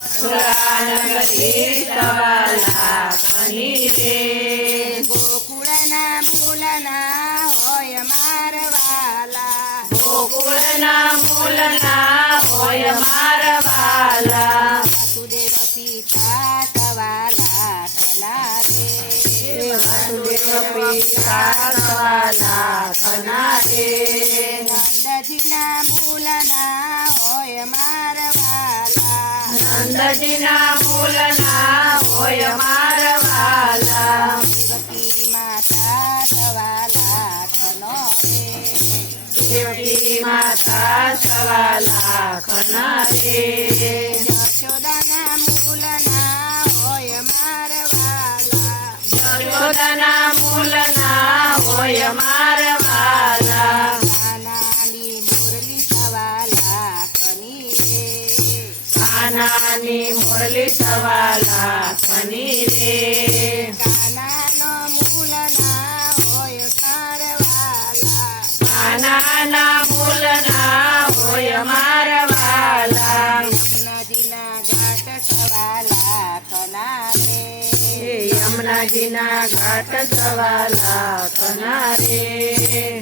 મથુરાનગરી સવાલા ખની રે ગોકુળના મૂલના હોય મારવાલા ગોકુળના મૂલના હોય મારા વાલા વાસુદેવ પિતા સવાલા ખના રે વાસુદેવ પિતા સવાલા ખના રે નંદજીના મૂલના હોય મારવાલા નંદજીના મૂલના હોય મારા વાલા દેવકી માતા સવાલા ખનો રે દેવકી માતા સવાલા ખના રે યશોદાના મૂલના હોય મારવાલા યશોદાના મૂલના હોય મારા વાલા નાની મુરલી સવાલા ખની રે કાનાની મુરલી સવાલા ખની રે કાનાનો મૂલના હોય મારવાલા કાનાના મૂલના હોય મારા વાલા યમુનાજીના ઘાટ સવાલા ખના રે યમુનાજીના ઘાટ સવાલા ખના રે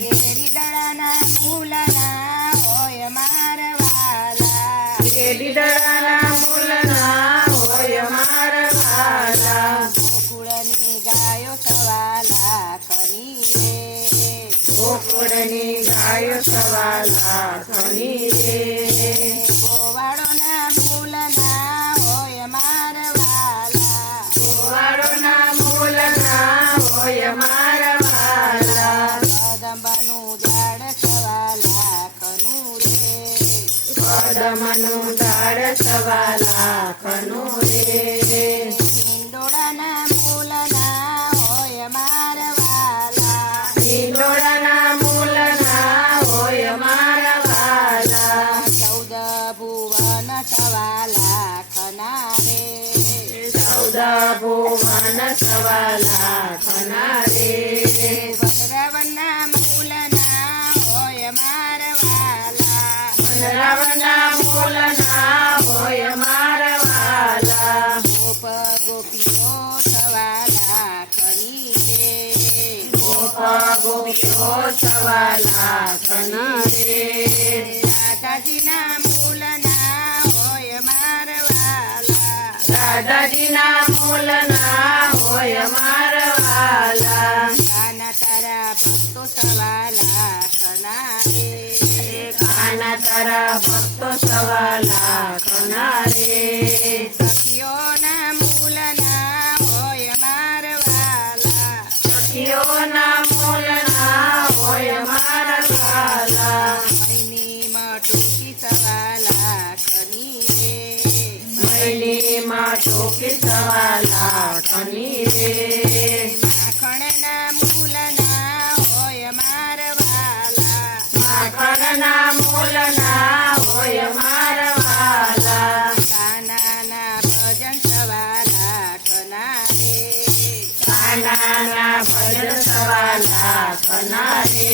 કેરી દડાના મૂલના હોય મારવાલા કેડીદડાના મૂલના હોય મારા વાલા ગોકુળની ગાયો સવાલા ખની રે ગોકુળની ગાયો સવાલા ખની રે ગોવાળોના મૂલના હોય મારવાલા ગોવાળોના મૂલના હોય મારા વાલા કદંબનું ઝાડ સવાલા ખનું રે કદમનું ઝાડ સવાલા ખનું રે હિંડોળાના મૂલના હોય મારવાલા હિંડોળાના મૂલના હોય મારા વાલા 14 ભુવન સવાલા ખના રે 14 ભુવન સવાલા ખના રે વનરાવણના મૂલના હોય મારવાલા રાવણના મૂલના હોય મારા વાલા ગોપ ગોપીઓ સવાલા ખની રે ગોપ ગોપીઓ સવાલા ખની રે રાધાજીના મૂલના હોય મારવાલા રાધાજીના મૂલના હોય મારા વાલા કાના તારા ભક્તો સવાલા ખના રે કાના તારા ભક્તો સવાલા ખના રે સખીઓના મૂલના હોય મારવાલા સખીઓના મૂલના હોય મારા વાલા મૈની મટુકી સવાલા ખની રે મૈલીમાં ટોકી સવાલા ખની રે માખણના મૂલના હોય મારવાલા માખણના મૂલના હોય મારા વાલા કાનાના ભજન સવાલા ખના રે કાનાના ભજન સવાલા ખના રે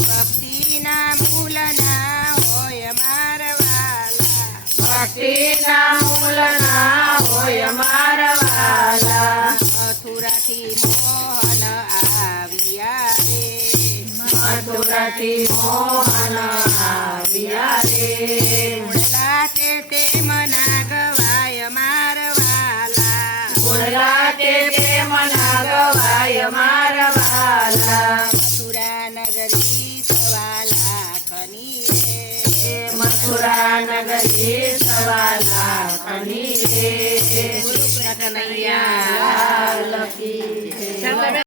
ભક્તિના મૂલના હોય મારવાલા ભક્તિના મૂલના હોય મારા વાલા મથુરાથી મોહન આવ્યા રે મથુરાથી મોહન આવ્યા રે ઉડલા તે મના ગવાય મારવાલા બોલા તે મના ગવાય મારા વાલા મથુરા નગરી સવાલા ખની રે મથુરા નગરી સવાલા ખની રે કૃષ્ણ કનૈયા લાલ કી જય.